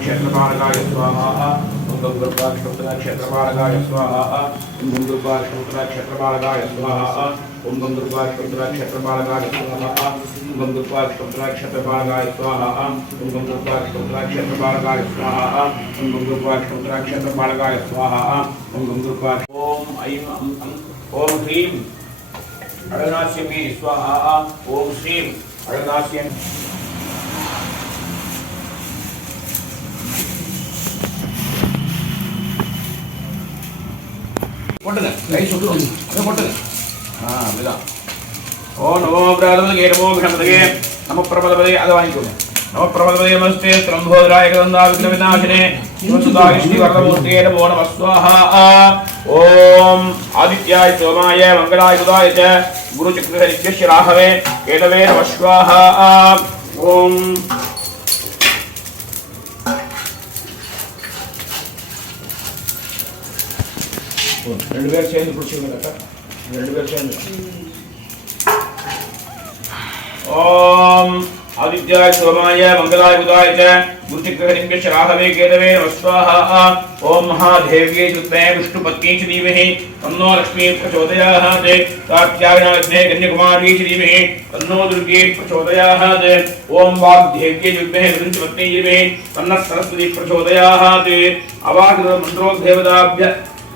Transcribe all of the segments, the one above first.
क्षेत्रपालकाय स्वाहा ओम गं गुरुपाष्टोत्तरा क्षेत्रपालकाय स्वाहा ओम गं गुरुपाष्टोत्तरा क्षेत्रपालकाय स्वाहा ओम गं क्षेत्रपालकाय स्वाहा ओम गं क्षेत्रपालकाय स्वाहा ओम गं क्षेत्रपालकाय स्वाहा ओम गं क्षेत्रपालकाय स्वाहा ओम गं ओम ऐं ओम ह्रीं अळनास्यमे स्वाहा ओम श्रीं अळनास्यं போட்டுங்க. கை சுட்டுரும் அதை போட்டுங்க. ஆ அப்படிதான். ஓ நமோ பிராதமதே நமோ விஷமதே நம பிரபதபதே அதை வாங்கிக்கோங்க. நம பிரபதபதே நமஸ்தே திரம்போதராய கதந்தா விக்ன விநாசினே சிவசுதா வரதமூர்த்தியே நமோ நம ஸ்வாஹா ஓம் ஆதித்யாய சோமாய மங்களாய புதாய ச குரு ராகவே கேதவே நம ஸ்வாஹா ஓம் రెండు వేల చేయండి ఇప్పుడు చూడక రెండు వేల చేయండి ఓం ఆదిత్యాయ సోమాయ మంగళాయ బుధాయ చ గురుచక్రహరింగ శరాహవే కేతవే నమస్వాహ ఓం మహాదేవ్యే చుత్తే విష్ణుపత్ని చ ధీమహి తన్నో లక్ష్మీ ప్రచోదయాహ్ కార్త్యాయనాగ్నే కన్యకుమారీ చ ధీమహి తన్నో దుర్గే ప్రచోదయాహ్ ఓం వాగ్దేవ్యే చుత్తే విష్ణుపత్ని ధీమహి తన్న సరస్వతి ప్రచోదయాహ్ అవాకృత మంత్రోద్దేవతాభ్య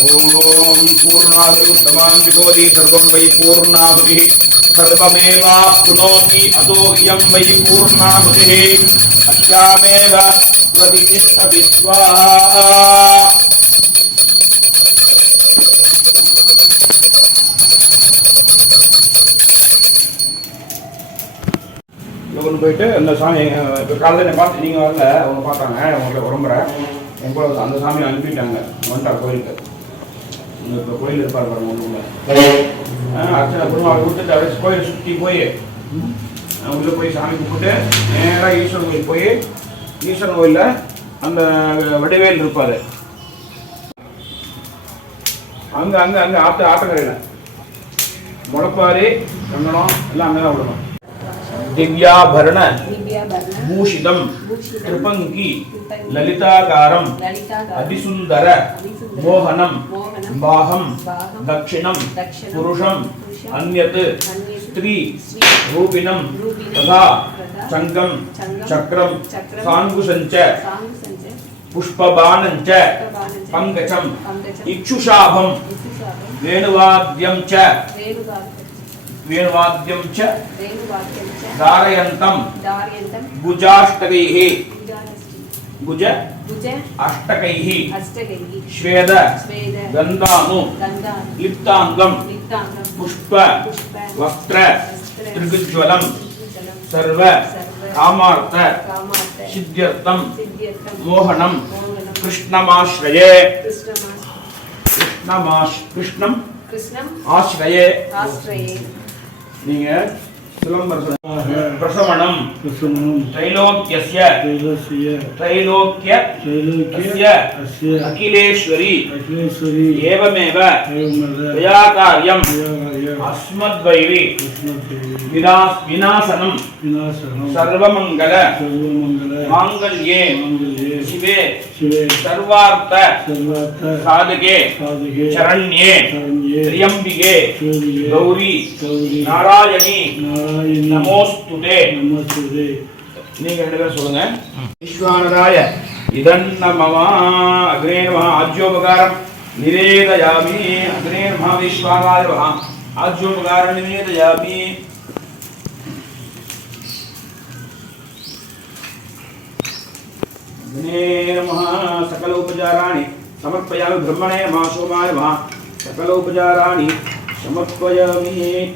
ஓம் பூர்ணாதிருத்தமாஞ்சுகோதி சர்வம் வை பூர்ணாபதி சர்வமேவா புனோதி அதோகியம் இயம் வை பூர்ணாபதி அஷ்டாமேவ பிரதிஷ்டவிஸ்வாஹா கொண்டு போயிட்டு அந்த சாமி இப்போ காலையில் என்னை பார்த்து நீங்கள் வரல அவங்க பார்த்தாங்க உங்களை உடம்புற என் அந்த சாமியை அனுப்பிட்டாங்க வந்துட்டா கோயிலுக்கு. இப்போ கோயில் இருப்பார் பாருங்க ஒன்றுக்குள்ள அர்ச்சனை குருமாவை கொடுத்துட்டு அப்படியே கோயில் சுற்றி போய் உள்ளே போய் சாமி கும்பிட்டு நேராக ஈஸ்வரன் கோயில் போய் ஈஸ்வரன் கோயிலில் அந்த வடிவேல் இருப்பார். அங்கே அங்கே அங்கே ஆற்று ஆற்றக்கரையில் முளப்பாரி கங்கணம் எல்லாம் அங்கே தான் விடணும். திவ்யாபரண பூஷிதம். கிருபங்கி லலிதாகாரம். அதிசுந்தர. மோகனம். பாகம். தட்சிணம். புருஷம். அந்யத் ஸ்திரீ. ரூபிணம். ததா சங்கம். சக்கரம். சாங்குசஞ்ச. புஷ்பபானஞ்ச. பங்கஜம். இக்ஷுஷாபம் வேணுவாத்யம் वेणुवाद्यम च धारयन्तं भुजाष्टकैः भुज अष्टकैः श्वेद गन्धानु लिप्ताङ्गं पुष्प वस्त्र त्रिगुज्ज्वलं सर्व कामार्थ सिद्ध्यर्थं मोहनं कृष्णमाश्रये कृष्णमाश् कृष्णम् कृष्णम् आश्रये நீங்கள் சிலம்பரசனாக பிரசவனம் பிரசவனம் த்ரைலோக்கியஸ்ய த்ரைலோக்கிய த்ரைலோக்கிய த்ரைலோக்கிய அஸ்ய அகிலேஸ்வரி அகிலேஸ்வரி ஏவமேவ ஏவமேவ தயா காரியம் அஸ்மத்வைரி விநாசனம். சர்வமங்கல. மாங்கல்யே. சிவே. சர்வார்த்த. சாதகே. சரண்யே. திரியம்பிகே. கௌரி. நாராயணி. நமோஸ்துதே. நீங்க ரெண்டு பேரும் சொல்லுங்க. விஸ்வானதாய இதன்னமமா அக்ரே நம ஆஜ்யோபகாரம். நிவேதயாமி. அக்ரே மகா விஸ்வாராய आज जो पगार मिळणे तो त्याच्यामी सकल उपचाराणि समर्पयामि ब्रह्मणे मा सोमाय सकल उपचाराणि समर्पयामि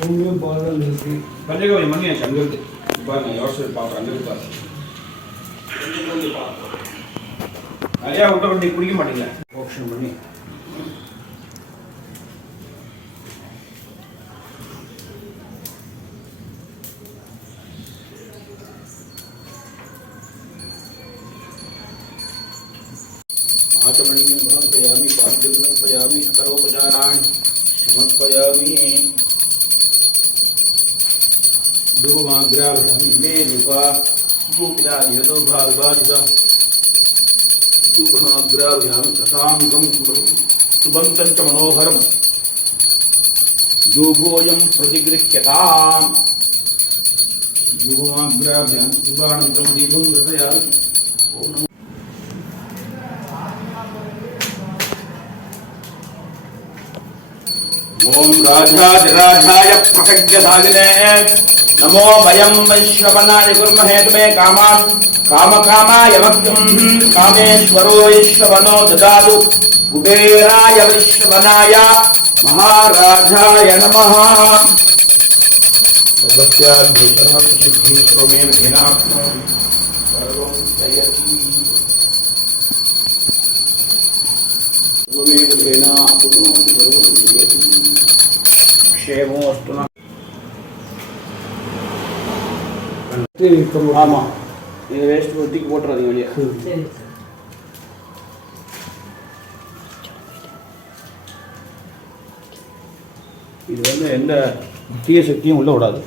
பூமி பாடல் இருக்கு பஞ்சகவி மணி ஆச்சு அங்க இருக்கு பாருங்க யோசனை பார்க்குறேன் அங்கே இருப்பாரு நிறையா விட்ட வண்டி குடிக்க மாட்டீங்களா மோட்சம் பண்ணி आचमनीयं समर्पयामि पाद्यं समर्पयामि सकलोपचाराणि समर्पयामि धूपमाग्राभ्यामि मे धूपा धूपिदादिहतो भाविभासित धूपमाग्राभ्यामि शशाङ्कं सुबन्तं मनोहरं धूपोऽयं प्रतिगृह्यताम् धूपमाग्राभ्यां शुभानन्तं दीपं दर्शयामि ॐ नमो ॐ राजाधिराजाय प्रकट्यसागिने नमो वयं वैश्रवणाय कुर्महे तुमे कामान् कामकामाय भक्तं कामेश्वरो वैश्रवणो ददातु। कुबेराय वैश्रवणाय महाराजाय नमः। सर्वस्याद्भूषणसिद्धिश्रोमेण ஆமாம் இது வேஸ்ட் தூக்கி போட்டுறாதீங்க வெளியே. சரி. இது வந்து எந்த தீய சக்தியும் உள்ள விடாது.